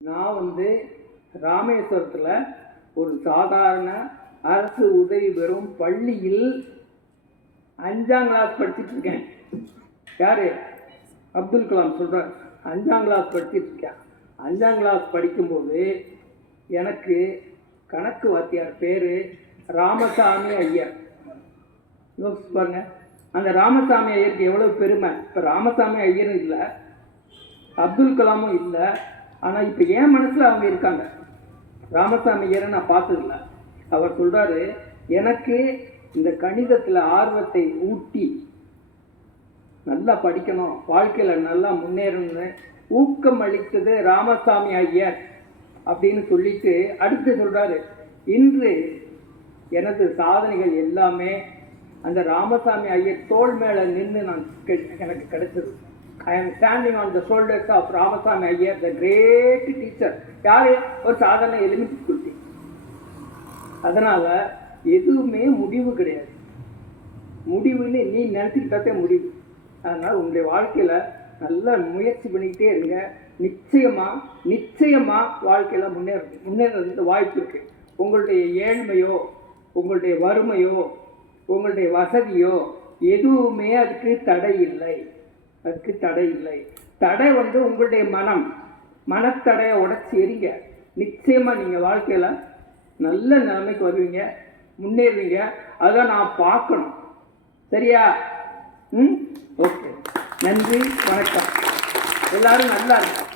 நான் ராமேஸ்வரத்தில் ஒரு சாதாரண அரசு உதவி பெறும் பள்ளியில் 5ஆம் கிளாஸ் படிச்சுட்டு இருக்கேன். யார்? அப்துல் கலாம் சொல்கிறார். 5ஆம் கிளாஸ் படிச்சுட்டு இருக்கேன். 5ஆம் கிளாஸ் படிக்கும்போது எனக்கு கணக்கு வாத்தியார் பேர் ராமசாமி ஐயர். யோசிச்சு பாருங்க, அந்த ராமசாமி ஐயருக்கு எவ்வளோ பெருமை. இப்போ ராமசாமி ஐயரும் இல்லை, அப்துல் கலாமும் இல்லை, ஆனால் இப்போ என் மனசில் அவங்க இருக்காங்க. ராமசாமி ஐயரை நான் பார்த்ததில்லை. அவர் சொல்கிறாரு, எனக்கு இந்த கணிதத்தில் ஆர்வத்தை ஊட்டி நல்லா படிக்கணும், வாழ்க்கையில் நல்லா முன்னேறணும்னு ஊக்கம் அளித்தது ராமசாமி ஐயர் அப்படின்னு சொல்லிட்டு அடுத்து சொல்கிறாரு, இன்று எனது சாதனைகள் எல்லாமே அந்த ராமசாமி ஐயர் தோள் மேலே நின்று எனக்கு கிடைச்சது. I am standing on the shoulders of Ramasamy Iyer, the great teacher. யார்? ஒரு சாதாரண எலிமெண்ட்ரி ஸ்கூல் டீச்சர். அதனால் எதுவுமே முடிவு கிடையாது. முடிவுன்னு நீ நினச்சிக்கிட்டாத்தே முடிவு. அதனால் உங்களுடைய வாழ்க்கையில் நல்லா முயற்சி பண்ணிக்கிட்டே இருங்க. நிச்சயமாக வாழ்க்கையில் முன்னேறது வாய்ப்பு இருக்குது. உங்களுடைய ஏழ்மையோ, உங்களுடைய வறுமையோ, உங்களுடைய வசதியோ எதுவுமே அதுக்கு தடை இல்லை. தடை உங்களுடைய மனத்தடையை உடச்சி எறிங்க. நிச்சயமாக நீங்கள் வாழ்க்கையில் நல்ல நிலைமைக்கு வருவீங்க, முன்னேறுவீங்க. அதான் நான் பார்க்கணும். சரியா? ஓகே, நன்றி, வணக்கம். எல்லாரும் நல்லா இருக்கும்.